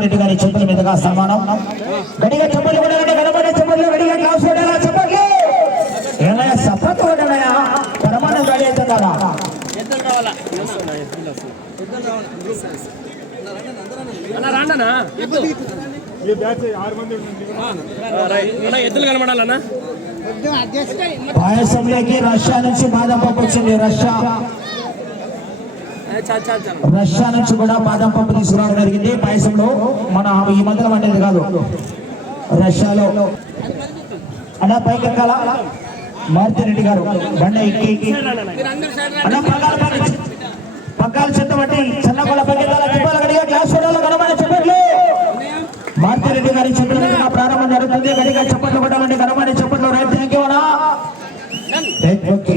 మార్తిరెడ్డి గారి చేతుల మీదుగా సన్మానం. గడిగా చెప్పలు కూడా గడపడే చెప్పలు గడిగా క్లాస్ కొట్టాలా చెప్పట్లు ఏమైనా సపోర్ట్ కొట్టాలయా పరమానం గాడి అవుతుందా పాయసంలోకి రష్యా నుంచి బాదం పప్పు వచ్చింది. రష్యా నుంచి కూడా బాదం పప్పు తీసుకురావడం జరిగింది. పాయసంలో మన ఈ మధ్యలో వండేది కాదు, రష్యాలో. అలా పైకి ఎక్కాల మార్తిరెడ్డి గారు బండ ఎక్కి పగ్గాలు చెత్త బట్టి చల్లకొండ పైకెక్కాల చెప్పాల గడిగా క్లాస్ గడమని చెప్పట్లు మార్తిరెడ్డి గారి చెప్పల మీద ప్రారంభం జరుగుతుంది. గడిగా చెప్పట్లు కొట్టాలంటే గడమని చెప్పట్లు. రైట్, థ్యాంక్ యూ అన్నా. ఓకే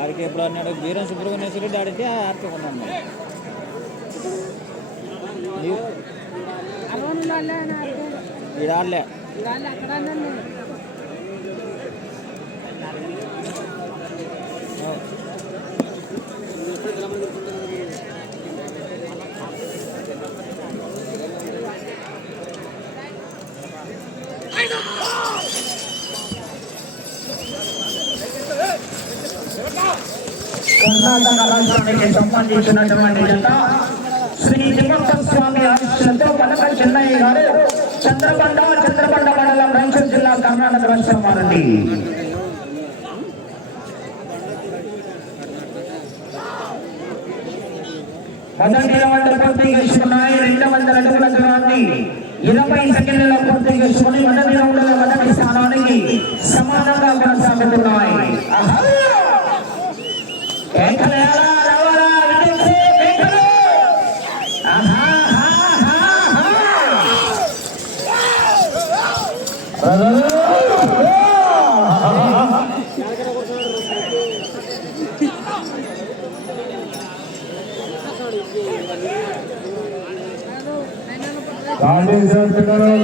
ఆడికి ఎప్పుడు అన్నాడు వీరం సుబ్రహ్మణ్యేశ్వరుడు ఆడితే ఆడితే కొన్నాను. ఇది ఆడలే కర్ణాటక రాష్ట్రానికి సంబంధించినటువంటి జత శ్రీ తిమ్మప్ప స్వామి ఆశీస్సులతో పలక చెన్నయ్య గారు చంద్రబండ మండలం రాయచూరు జిల్లా కర్ణాటక రాష్ట్రం వారండి. మొదటి రౌండ్ పూర్తి చేసుకున్నాయి. 200 అడుగుల దూరాన్ని 20 సెకండ్లలో పూర్తి చేసుకుని మొదటి రౌండ్ లో మొదటి స్థానానికి సమానంగా కొనసాగుతున్నాయి.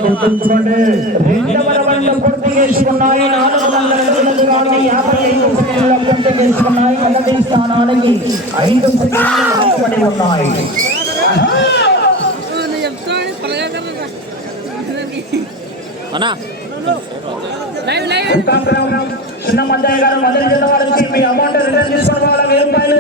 గుర్తుంచుకోండి, 2వ రౌండ్ పూర్తి చేసుకున్నాయి. 400 అడుగుల దూరాన్ని 55 సెకండ్లలో పూర్తి చేసుకున్నాయి. మొదటి స్థానానికి 5 సెకండ్లు వెనుకబడి ఉన్నాయి. చిన్న మద్దయ్య గారు మొదటి జత వారికి మీ అమౌంట్ రిటర్న్ తీసుకోవాలి. 1000 రూపాయలు.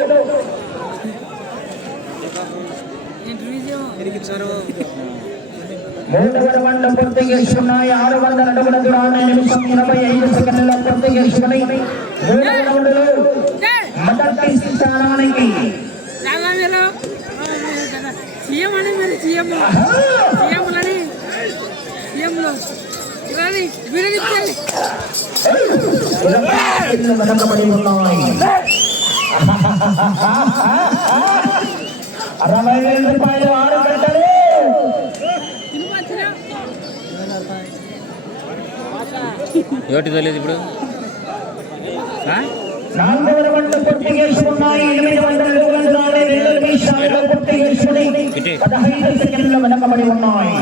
మూడవ రౌండ్ పూర్తి చేసుకున్నాయి. 600 అడుగుల దూరాన్ని నిమిషం 25 సెకండ్లలో పూర్తి చేసుకుని 3వ రౌండ్లో మొదటి స్థానానికి వెనకబడి ఉన్నాయి. 60,000 రూపాయలు ఆరు గంటలు. ఏమిటి తెలియదు ఇప్పుడు. 4వ రౌండ్ పూర్తి చేసుకున్నాయి. 800 అడుగుల దూరాన్ని 2 నిమిషాల్లో పూర్తి చేసుకుని 15 సెకండ్లు వెనకబడి ఉన్నాయి.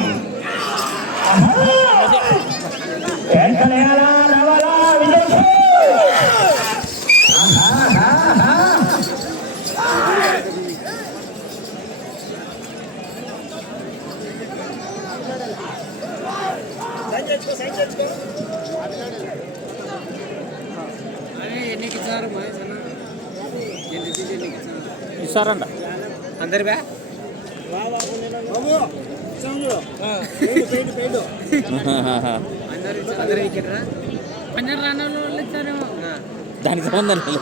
ఇస్తారంట అందరి బ్యా దానికి సంబంధం లేదు.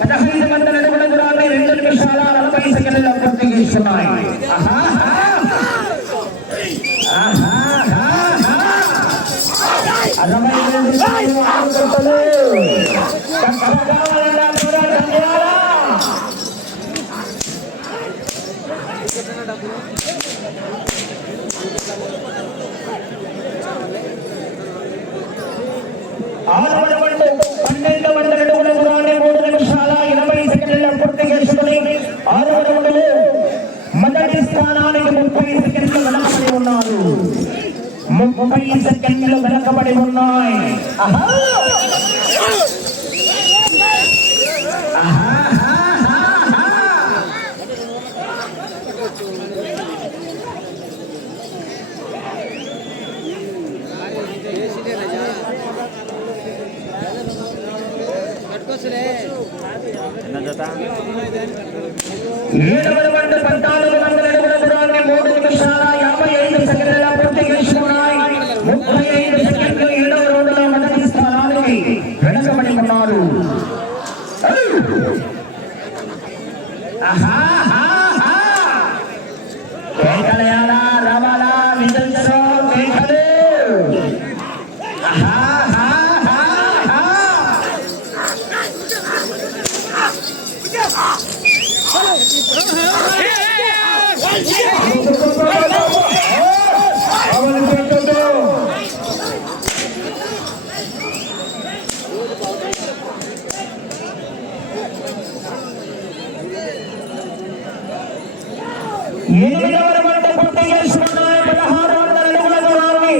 1500 అడుగుల దూరాన్ని 2 నిమిషాల 40 సెకండ్లలో పూర్తి చేస్తున్నాయి. మొదటి స్థానానికి 30 సెకండ్లు వెనకబడి ఉన్నారు. 30 సెకండ్లు వెనకబడి ఉన్నాయి. ఏడవ రౌండ్ 1400 అడుగుల దూరాన్ని 3 నిమిషాల 55 సెకండ్ల పూర్తి చేసుకున్నాయి. 35 సెకండ్లు ఏడవ రౌండ్లో మొదటి స్థానానికి వెనకబడి ఉన్నారు. కేకలయాలా రవాలా విజల్సో కేకలు. ఎనిమిదవ రౌండ్ పూర్తి చేసుకున్నాయి. 1600 అడుగుల దూరాన్ని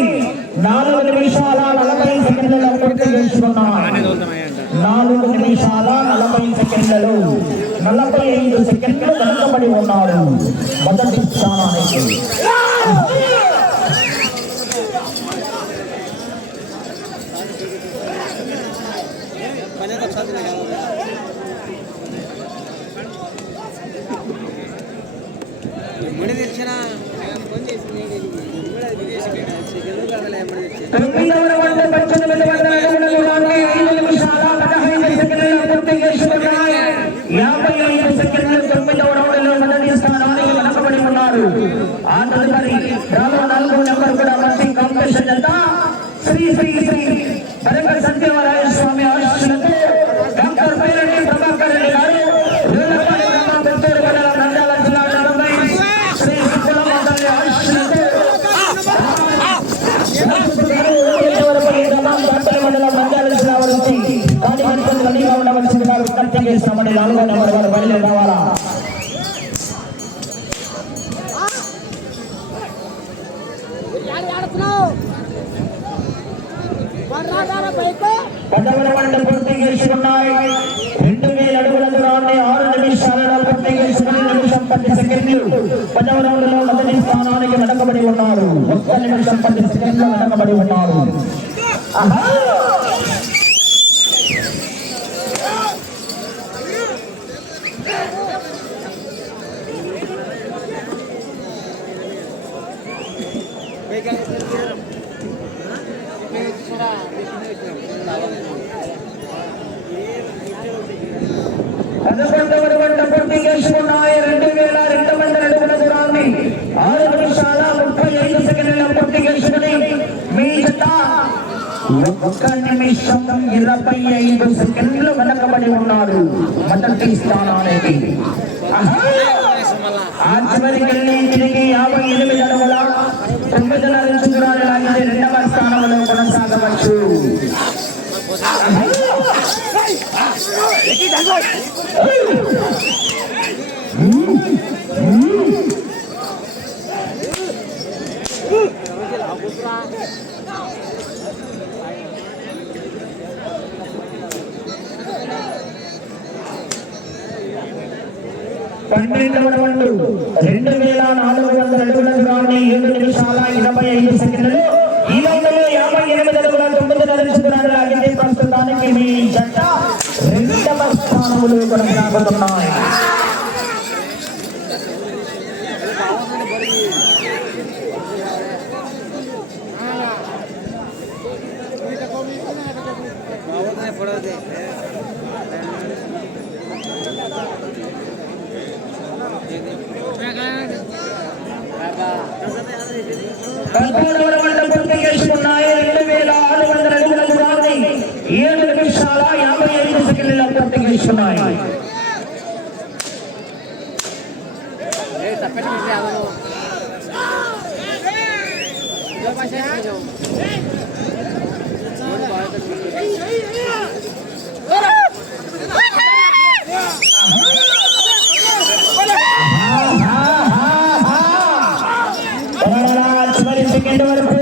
4 నిమిషాల 40 సెకండ్లలో పూర్తి చేసుకున్నాయి. 4 నిమిషాల 40 సెకండ్లలో 45 సెకండ్లు వెనుకబడి ఉన్నారు మొదటి స్థానానికి. తొమ్మిదవ రౌండ్ 1800 అడుగుల దూరాన్ని 5 నిమిషాల 15 సెకండ్లలో పూర్తి చేసుకున్నాయి. 55 సెకండ్లు 9వ రౌండ్లో మొదటి స్థానానికి వెనకబడి ఉన్నారు. ఆ తదుపరి 4వ నెంబర్ కూడా మంచి కాంపిటీషన్ అంతా శ్రీ శ్రీ శ్రీ వరంగల్ సత్యవరాయ స్వామి ఆశీస్సులతో డాక్టర్ పేరెడ్డి ప్రభాకర్ రెడ్డి గారు వేలపల్లి గ్రామం పెద్దూరు మండలం నంద్యాల జిల్లా శ్రీ సుబ్బలమ్మ తల్లి ఆశీస్సులతో మండలం నంద్యాల జిల్లా నుంచి కార్యకర్తలు రెడీగా ఉండవలసిందిగా విజ్ఞప్తి చేస్తామని 4వ నెంబర్ వారు బయలుదేరి రావాలా. పదవ రౌండ్ పూర్తి చేసుకున్నాయి. 2000 అడుగుల దూరాన్ని 6 నిమిషాలలో పూర్తి చేసుకుని 1 నిమిషం 10 సెకండ్లు 10వ రౌండ్లో మొదటి స్థానానికి వెనకబడి ఉన్నారు. 1 నిమిషం 10 సెకండ్లు వెనకబడి ఉన్నారు. పదకొండవ రౌండ్ పూర్తి చేసుకున్నాయి. 2200 అడుగుల దూరాన్ని 6 నిమిషాల 35 సెకండ్లలో పూర్తి చేసుకుని మీ జత 1 నిమిషం 25 సెకండ్లు వెనకబడి ఉన్నారు మొదటి స్థానానికి. ఆ చివరికి వెళ్ళి తిరిగి 58 అడుగుల 9.5 ఇంచు దూరాన్ని లాగితే 2వ స్థానంలో కొనసాగవచ్చు. పన్నెండవ రౌండ్ 2400 అడుగుల దూరాన్ని 7 నిమిషాల 25 సెకండ్లు. ఈ రౌండ్లో 58 అడుగుల 9.5 ఇంచు దూరాన్ని లాగితే ప్రస్తుతానికి మీ జట్ట 2వ స్థానంలో కొనసాగుతున్నాయి. పదమూడవ రౌండ్ పూర్తి చేసుకున్నాయి. 2600 అడుగుల దూరాన్ని 7 నిమిషాల 55 సెకండ్లు చేసుకున్నాయి. చివరి సెకండ్ వరకు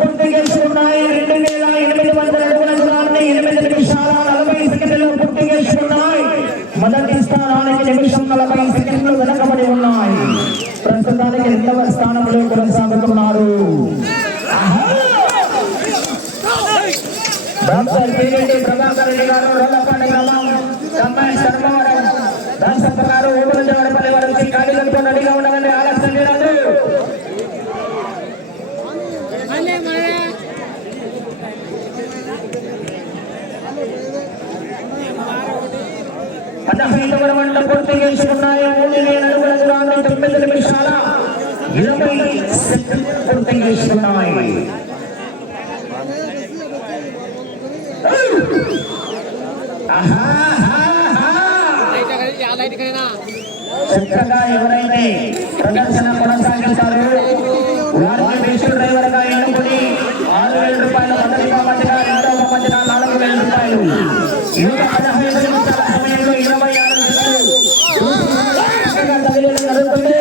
పూర్తి చేసుకున్నాయి. 2800 అడుగుల దూరాన్ని 8 నిమిషాల 40 సెకండ్లలో పూర్తి చేసుకున్నాయి. మొదటి స్థానానికి నిమిషం 40 సెకండ్లు వెనకబడి ఉన్నాయి. ప్రస్తుతానికి 2వ స్థానంలో కొనసాగుతున్నారు. డాక్టర్ పిరెడ్డి ప్రభాకర్ రెడ్డి గారు, రోలపాటి గ్రామం, కమ్మాయి శర్మవరం, దాసప్ప గారు, ఊరుజవాడపల్లి వారు ఖాళీలతో రెడీగా ఉండగానే ఆలస్యం చేయరాదు. పదహైదవ మండలం పూర్తి చేసుకున్నాయి. 3000 అడుగుల దూరాన్ని 9 నిమిషాల 20 సెకండ్లు పూర్తి చేసుకున్నాయి. చక్కగా ఎవరైతే ప్రదర్శన కొనసాగిస్తారో వారికి బెస్ట్ డ్రైవర్ గా ఎన్నుకుని 6,000 రూపాయలు, మొదటి బహుమతిగా, రెండవ బహుమతిగా 4,000 రూపాయలు. 15 నిమిషాల సమయంలో 26 జరుగుతుంది.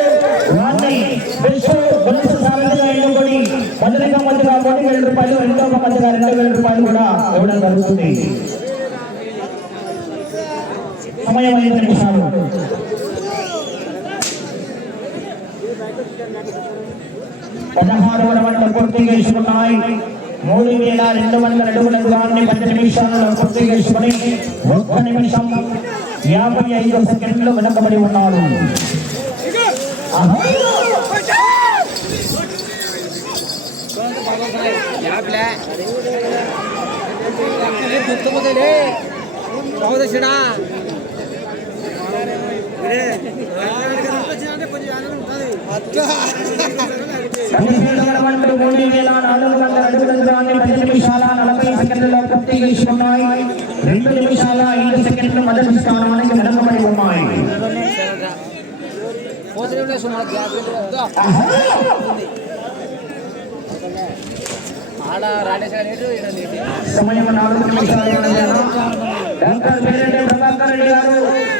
వారిని బెస్ట్ గొలుసు సారథిగా ఎన్నుకొని మొదటి బహుమతిగా 3,000 రూపాయలు, రెండవ బహుమతిగా 2,000 రూపాయలు కూడా ఇవ్వడం జరుగుతుంది. సమయం 5 నిమిషాలు. పదహారవ రౌండ్ పూర్తి చేసుకున్నాయి. 3200 అడుగుల దూరాన్ని 10 నిమిషాలలో పూర్తి చేసుకుని 1 నిమిషం 55 సెకండ్లు వెనకబడి ఉన్నారు. పూర్తి చేసుకున్నాయి. 2 నిమిషాల 5 సెకండ్లు మొదటి స్థానానికి వెనకబడి ఉన్నాయి. సమయం 4 నిమిషాలు. డాక్టర్ పిరెడ్డి ప్రభాకర్ రెడ్డి గారు,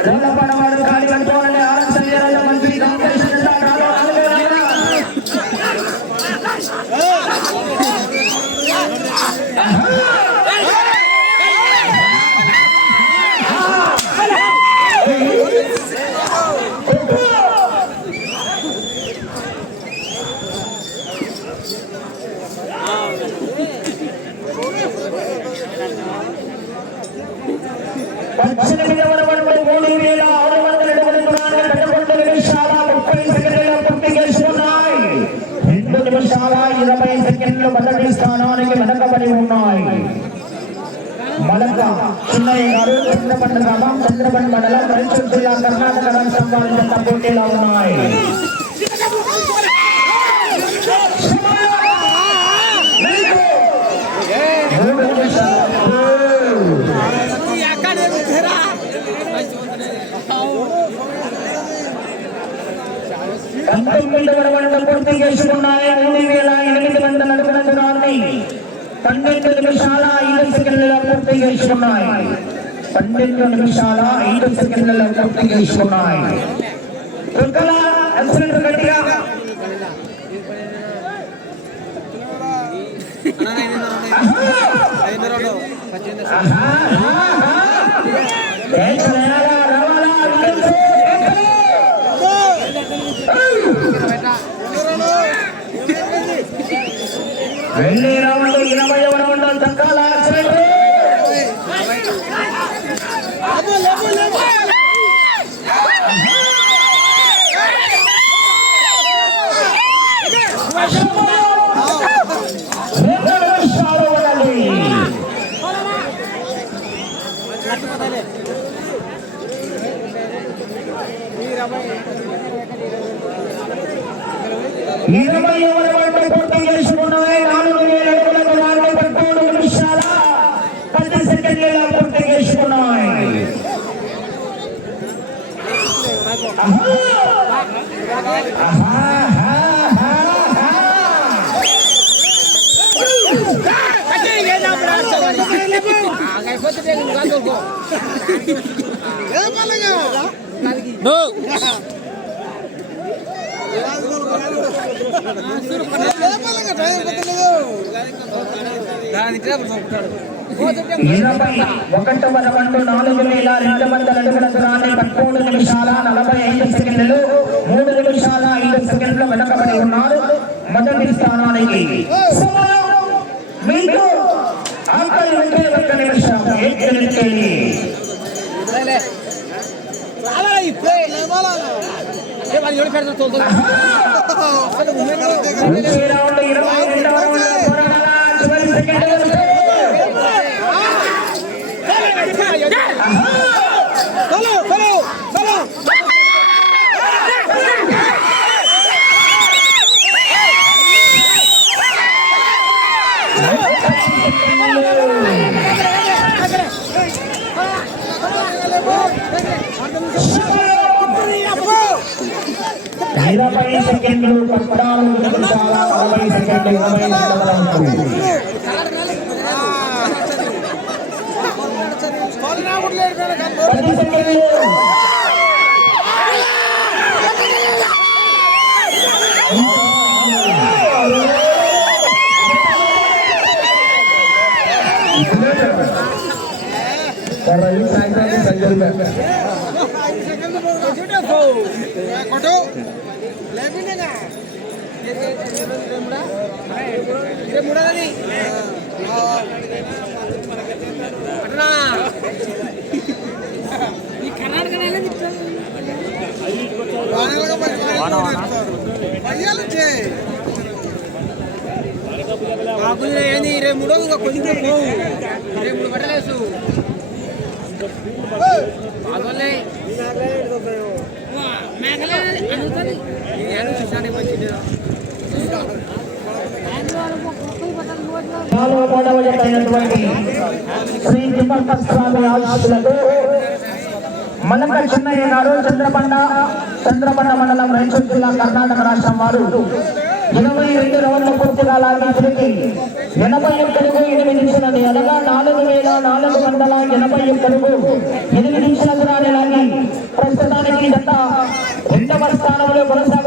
రోలపాడ వారు ఖాళీ అనుకోవాలని ఆలస్యం చేయాలి. మంత్రి కాంగ్రెస్ మొదటి స్థానానికి వెనకబడి ఉన్నాయి. మలక చిన్నయ్య గారు, చంద్రబండ గ్రామం, చంద్రబండ మండలం, పరిషత్ జిల్లా, కర్ణాటక రాష్ట్రం వారి జత పోటీలో ఉన్నాయి. పూర్తి చేసుకున్నాయి. 3800 అడుగుల దూరాన్ని 12 నిమిషాల 5 సెకండ్లలో పూర్తి చేసుకున్నాయి. 12 నిమిషాల 5 సెకండ్లలో పూర్తి చేసుకున్నాయి. గట్టిగా వెళ్ళే రౌండ్ 20వ రౌండ్ తక్కాల ఒకటవ రౌండ్ 4,200 అడుగుల దూరాన్ని 13 నిమిషాల 45 సెకండ్లు 3 నిమిషాల 5 సెకండ్లు వెనకబడి ఉన్నారు. మొదటి స్థానానికి మీకు ఆఖరి 1 నిమిషం సెకండ్లు 14 నిమిషాల 40 సెకండ్లు 10 సెకండ్లు శ్రీ తిమ్మప్ప స్వామి ఆశీస్సులతో మలక చిన్నయ్య గారు చంద్రబండ మండలం రాయచూరు జిల్లా కర్ణాటక రాష్ట్రం వారు 22 రౌండ్ల పూర్తిగా లాగి తిరిగి 81 నిమిషాలని అనగా 4,481 నిమిషాల దూరాన్ని లాగి ప్రస్తుతానికి జత 2వ స్థానంలో కొనసాగుతున్నారు.